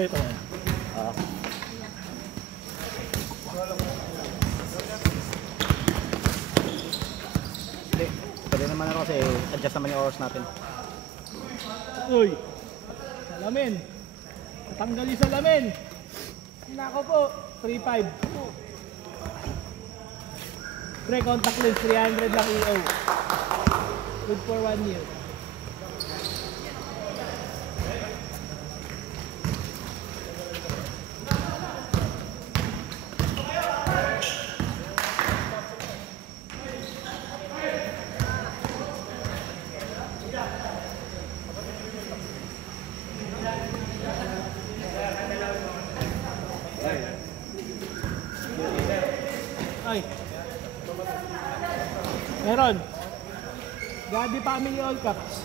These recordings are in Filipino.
Ito na. Hindi. Pwede naman ako kasi adjust naman yung oras natin. Uy! Salamin! Tanggal yung salamin! Nako po! 3.5. Pre-contact lens, 300 lang EO. Good for 1 year. Ay. Meron. Gadi Family All Caps.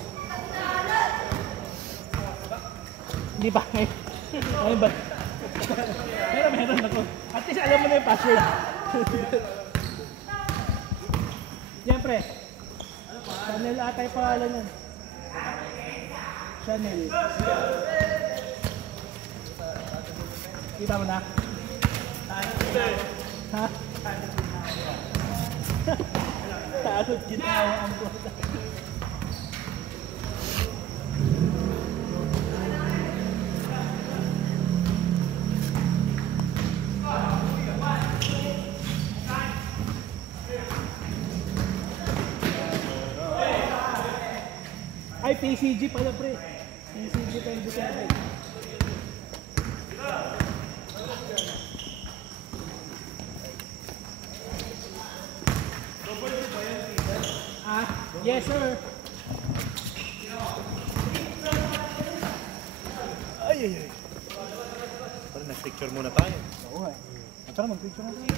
Hindi pa. Ayun ba? Pero meron ako. At least alam mo na yung password. Siyempre. Chanel ata yung pangalan nun. Chanel. Kita mo na? Ha? Takot ginawa ang bola. Ay, PCG pala pre. PCG 27. Yes, sir. Ay, ay, ay. Parang nag-picture muna tayo. Oo nga. Tara, mag-picture na tayo.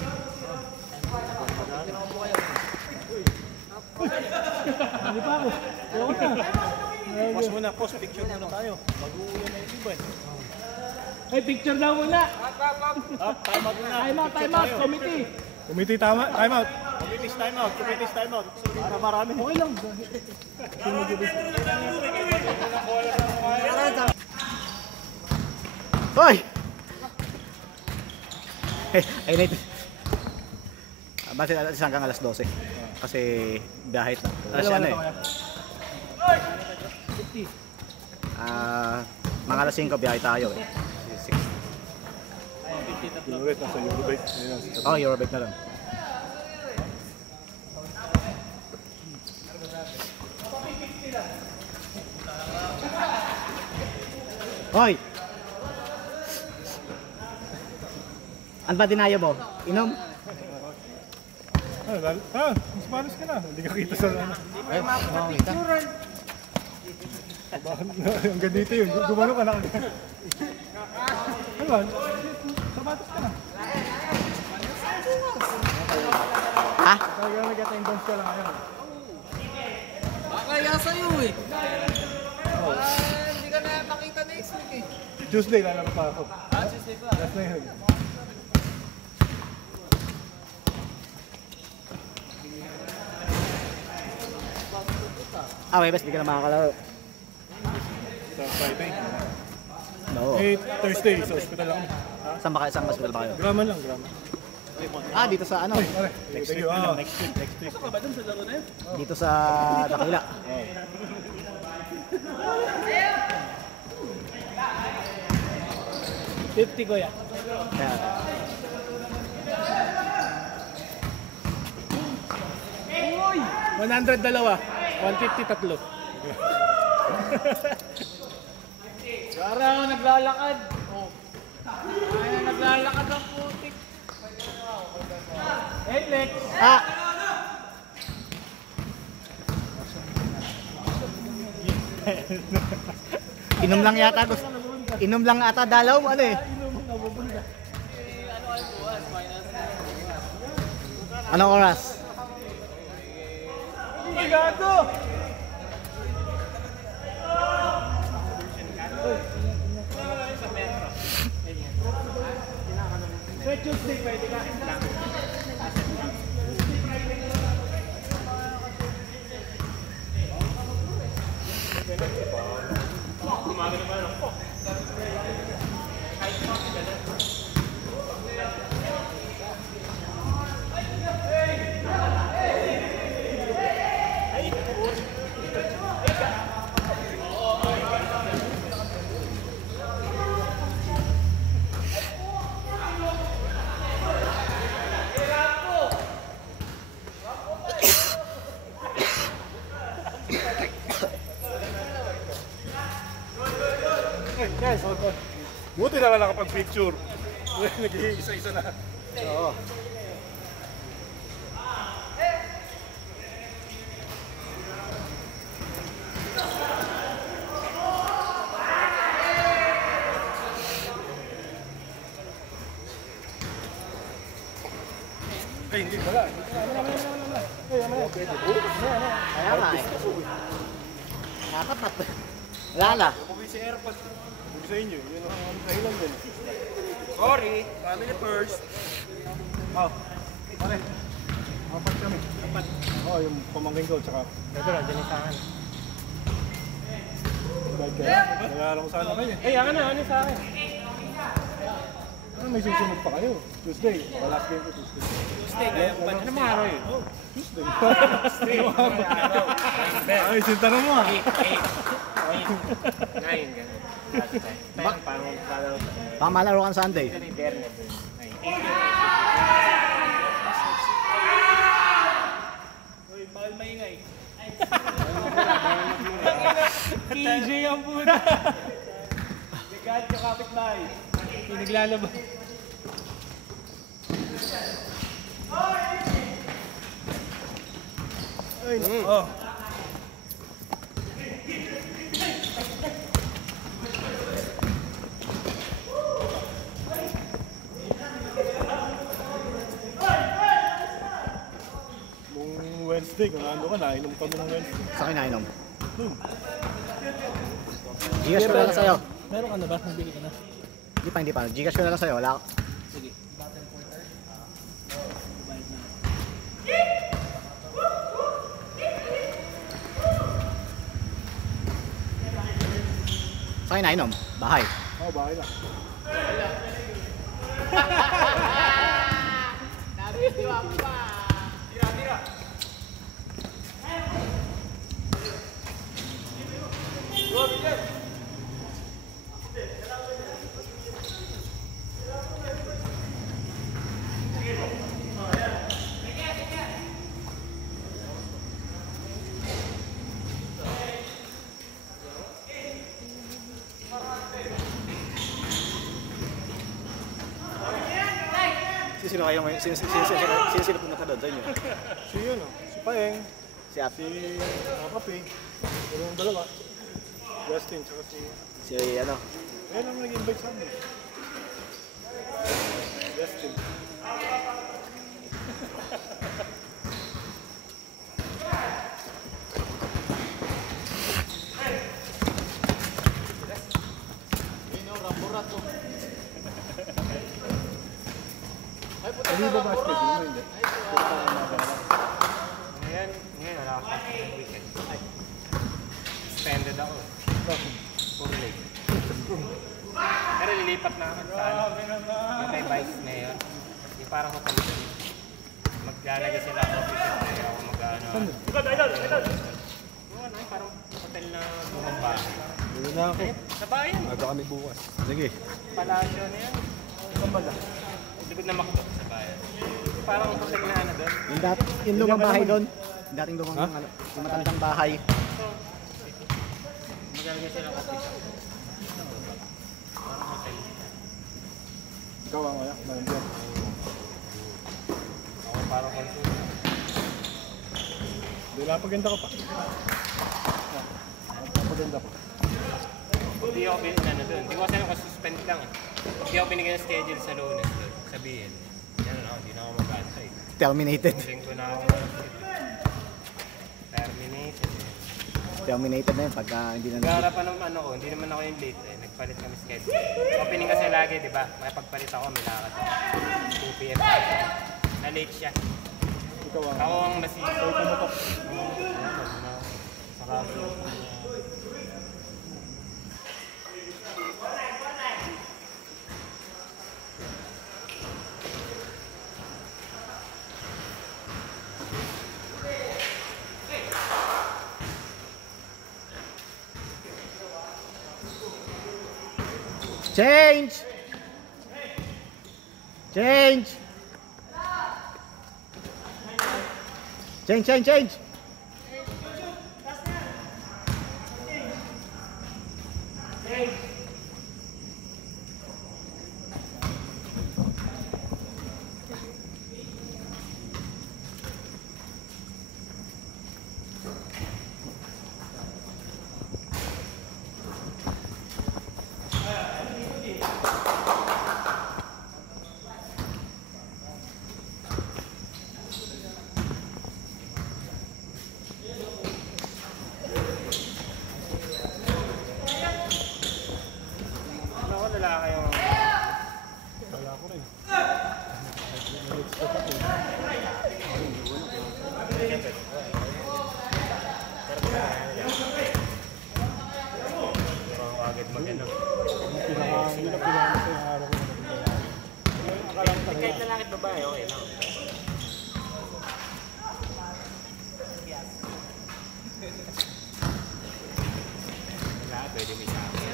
Hindi pa ako. Oo na. Pause muna, pause. Picture muna tayo. Mag-uuwi na yung iba eh. Ay, picture daw muna. Time out muna. Time out, committee. Committee time out. Committee's time out. Para marami. Okay lang. Hoy! Ay, na ito. Basta alas hanggang alas 12. Kasi biyahe na. Alas ano eh. Mga alas 5 biyahe tayo eh. 6. Eurobike nasa Eurobike. Oh, Eurobike na lang. Hoy! Ano ba dinayo mo? Inom? Mas panos ka na. Hindi ka kita sa ano. Ay, makakita. Hanggang dito yun. Gumano ka na. Ano ba? Sapatos ka na. Ha? Talaga nag-attendance ka lang ngayon. Kaya sa'yo eh. Hindi ka na makita next week eh. Tuesday lalabas pa ako. Tuesday pa. Last na yun. May best, di ka na makakalaro. Sa Friday. No. Thursday sa hospital ako. Saan hospital ba kayo? Graman lang, graman. Dito sa ano? Next week. Next week. Dito sa Dakila. $50 ko yan. Kaya, 100 dalawa. 150 tatlo. Parang naglalakad. Oh. Ay, naglalakad ang putik. Lex. Ah! Inom lang yata gusto. Inom lang ata dalaw ano eh. Anong oras? Gago! Tuesday pwede ka. Guys, hold on. Buti na lang nakapag-picture. Nag-iisa-isa na. Oo. Ay, hindi pala. Kaya nga eh. Nakatapat. Wala na. Sabi sa inyo, yun ang dahilan din. Sorry, family first. Oh, pare. Apat kami. Apat. Oo, yung pamangkin ko, tsaka... Ito na, dyan sa akin. Bad kaya? Nag-aaral ko sana kayo. Eh, akin na, ano sa akin? Ano, may susunod pa kayo? Tuesday. Last game ko Tuesday. Tuesday kayo. Ano mga araw yun? Oh, Tuesday. Ay, sintanong mo ah. 9, gano'n. Baka malaro kang Sunday. Uy, bawal maingay. TJ ang puta. Legal ka kapitbahay. Hindi naglalaba. Oh. Nung Wednesday, kung nando ka, nainom kami ng Wednesday. Sa akin nainom. Gcash ko na lang sa'yo. Meron ka na ba? Nagbili ka na? Hindi pa. Gcash ko na lang sa'yo. Wala. Sige. Sa akin nainom. Bahay. Oo, bahay lang. Sino pumunta doon sa inyo? Si yun, si Paeng, Si At. si Kapi, yung dalawa. Justin, tsaka si... Si ano? Ayan ang nag-invite sa amin. Justin. Hindi ba basket? Hindi mo hindi. Ngayon wala ako sa weekend. Suspended ako. Puro late. Pero lilipat na ako sa yung kay Vice Mayor. Yung parang hotel. Maglalagay sila ako official kaya ako mag-ano. Yung parang hotel na bumaba. Dito na ako. Sa bayan. Aga kami bukas. Sige. Palasyo na yan. Saan ba lang? Likod na McDo sa bayan. Parang hotel na ano doon. Yung lumang bahay doon. dating lumang ano, yung matandang bahay. Maglalagay sila ng office shop. Parang hotel. Ikaw ang ayak, nandiyan. Ako parang consumer. Hindi, napaganda ka pa. Napaganda pa. Hindi ako ano doon. Hindi ko kasi nakasuspend lang eh. Hindi ako binigyan ng schedule sa Lunes doon. Sabihin, yan na, hindi na ako mag-antay. Terminated. Linggo na ako terminated eh. Terminated na yun pagka hindi na Nag-aarapan ng ano ko, hindi naman ako yung late eh. Nagpalit kami schedule. Opening kasi lagi, di ba? May pagpalit ako, may lakad ako. 2 p.m. Na late siya. Ikaw ang Ako ang masisip. ikaw pumutok. Sarado. Change! Change! Change! Ano ko lalaki yung... Wala ko rin. Pero agad mag-ano. Hindi na pinakamasaya yung araw ko na nagdala. Akala ko talaga. Kahit lalaki at babae, okay lang. Wala, pwede may sa akin.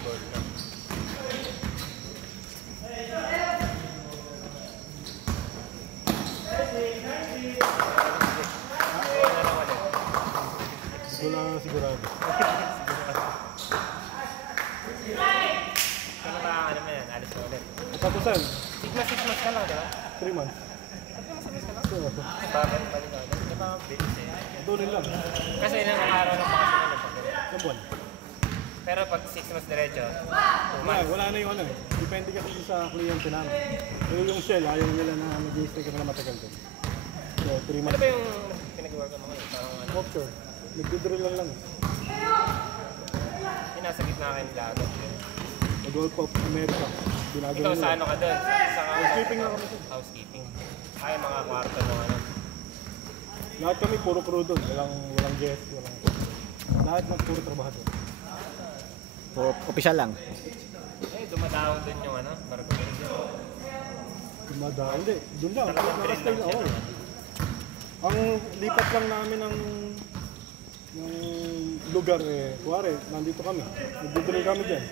Goal lang. Ito lang ang sigurado. Kano ba ano mo yan? Alis na ulit. Katapusan, Sigmas ka lang, di ba? 3 months. So, Bakit balik ka? Di ba bilis eh? doon lang. Kasi ilang araw ng bakasyon na nagpapit. Sa buwan. Pero pag 6 months diretso, 2 Wala, months. wala na yung ano eh. Depende kasi sa kliyente namin. Pero yung Shell, ayaw nila na mag-i-stay ka na matagal doon. So, 3 Ano months. ba yung pinag-work mo ngayon? Parang ano? Offshore. Nagdidrill lang eh. Yung nasa gitna kayo nila agad. Nag-Gulf of America. Ginagawa Ikaw sa nila. ano ka doon? Sa Housekeeping lang kami doon. housekeeping. Ay, mga kwarto ng ano. Lahat kami puro crew doon. Walang guest, walang... Lahat ng puro trabaho doon. Official lang. Eh, dumadahon doon yung ano, barko yun. Dumada. Hindi, doon lang. Talagang drill Nakastay lang lang siya. ako. Ang lipat lang namin ng lugar eh. Kuwari, nandito kami. Nagdidrill kami dyan.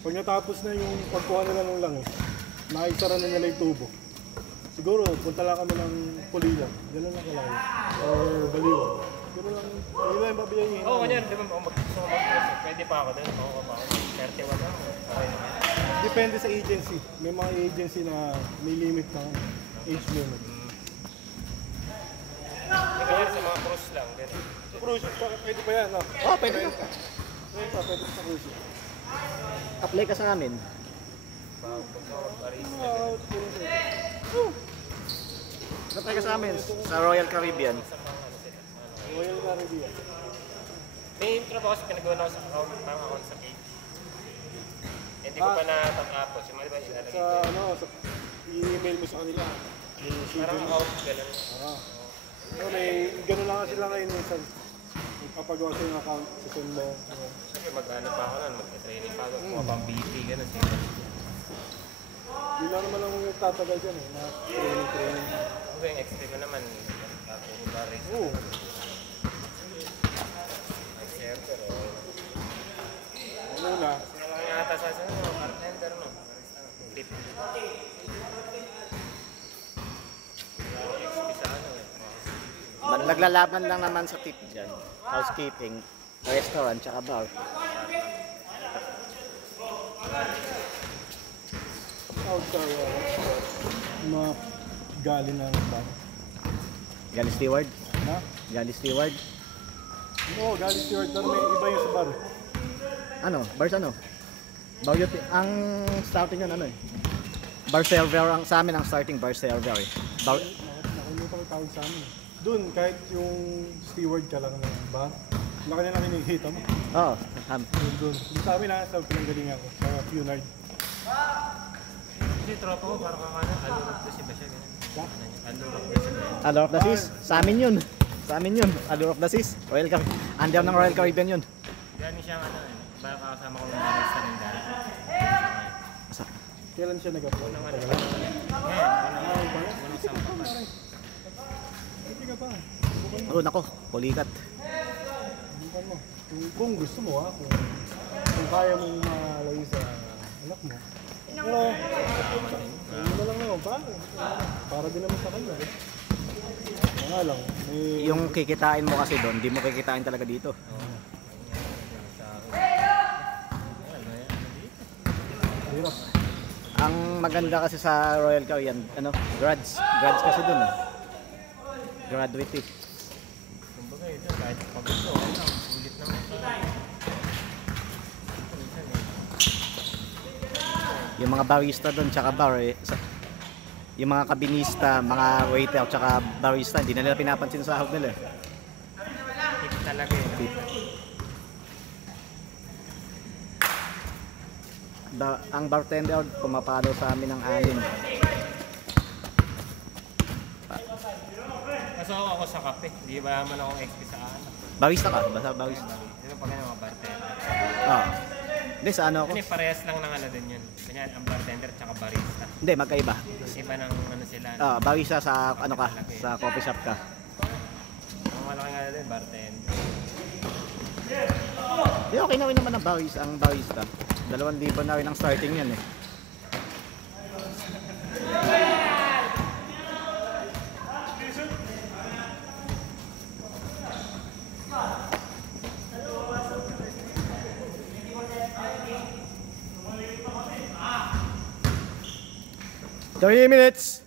Pag natapos na yung pagkuha nila ng langis, naisara na nila yung tubo. Siguro, punta lang kami ng Pulilan. Ganun lang kalayo. Or Baliwan. Ganun lang. Yun lang yung babiyahin. Oo, ganyan. Di ba gusto mo mag-process? Pwede pa ako doon. Oo pa ako. 31 lang. Okay naman. Depende sa agency. May mga agency na may limit ng age limit. Ikaw yan sa mga cruise lang. Ganun. Cruise, pwede pa yan, no? Oh, pwede ka. Pwede sa cruise. Apply ka sa amin. Barista. Apply ka sa amin sa Royal Caribbean. Sa mga ano sila. Royal Caribbean. May trabaho kasi pinagawa na ako sa account. Parang account sa page. Hindi ko pa natapos. Yung mga diba ilalagay Sa ko. ano, i-email mo sa kanila. Yung CV Parang mo. account. Ganun. So, may gano'n lang sila ngayon minsan. Papagawa sa yung account, sa mo. Siyempre mag-ano pa ako nun. Mag-training pa ako. Mga pang BP. Ganun. Yun lang naman ang tatagal dyan eh, na training. Kung yung extreme naman. Puro baris. Oo. Siyempre. Ano na, Sino lang yata sa bartender no? Tip. Lagi Maglalaban lang naman sa tip dyan. Housekeeping, restaurant, tsaka bar. Outside, mga gali na ba? Gali steward? Ha? Gali steward? Oo, gali steward, pero may iba yung sa bar. Ano? Bars ano? Ang starting yun ano eh? Bar server, sa amin ang starting bar server eh. Nakalimutan ko tawag sa amin. Doon, kahit yung steward ka lang ng bar, laki na lang kinikita mo. Oo. Doon. Doon sa amin sa pinanggalingan ko, sa Cunard. Kasi tropa ko, parang kakana, alurap na si Basya. Alurap na si Basya. Allure of the Seas? Sa amin yun. Sa amin yun. Allure of the Seas. Royal Caribbean. Under ng Royal Caribbean yun. Gano'n siyang baka kasama ko ng barista ng dati. Kailan siya nag-apply? Unang sampa pa. Hindi ka pa. Oh, nako. Pulikat. Subukan mo. Kung gusto mo ha, kung kaya mong malayo sa anak mo. Pero, yun na lang naman, para din naman sa kanya. Nga lang, may... Yung kikitain mo kasi doon, di mo kikitain talaga dito. Hirap. Ang maganda kasi sa Royal Caribbean, ano, grads. Grads kasi doon. Graduate eh. Kumbaga ito, kahit pag ito, ulit naman. Yung mga barista doon, tsaka bar eh. Yung mga kabinista, mga waiter, tsaka barista, hindi na nila pinapansin sa sahod nila. Tip talaga eh. Tip. Ang bartender pumapalo sa amin ng 6. Kaso ako sa kape, di ba man akong XP sa ano. Barista ka? Basta barista. Di ba pag mga bartender? Ah. Hindi, sa ano ako? Kasi parehas lang ng ano din yun. Kanya ang bartender tsaka barista. Hindi, magkaiba. Iba ng ano sila. Barista sa ano ka, sa coffee shop ka. Ang malaking ano din, bartender. Di okay na rin naman ang barista. 2,000 na rin ang starting yan eh. Three minutes.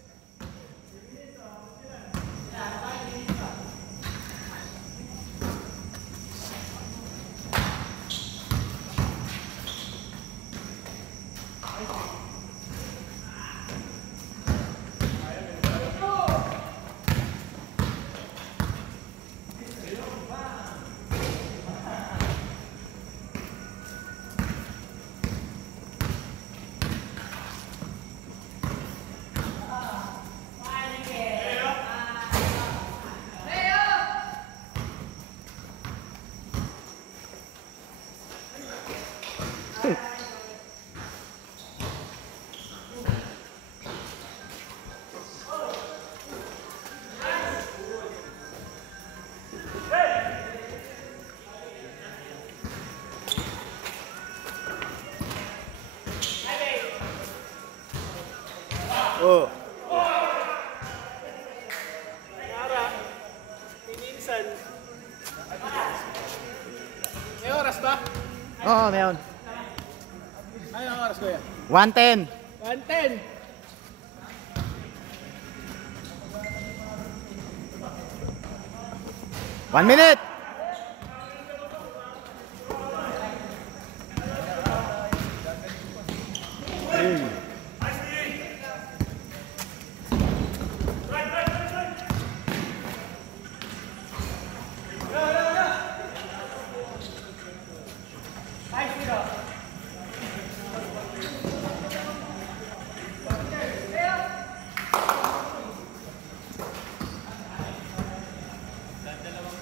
Oh. May oras ba? Oo, meron. Ano ang oras ko yan? 1:10. 1:10. One minute.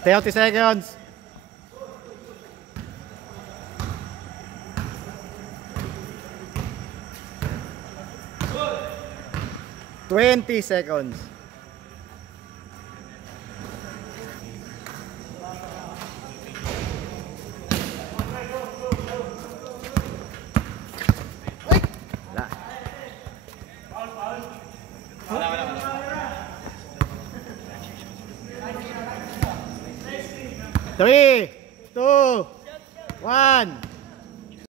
Thirty seconds. Twenty seconds. Wala. 3, 2, 1.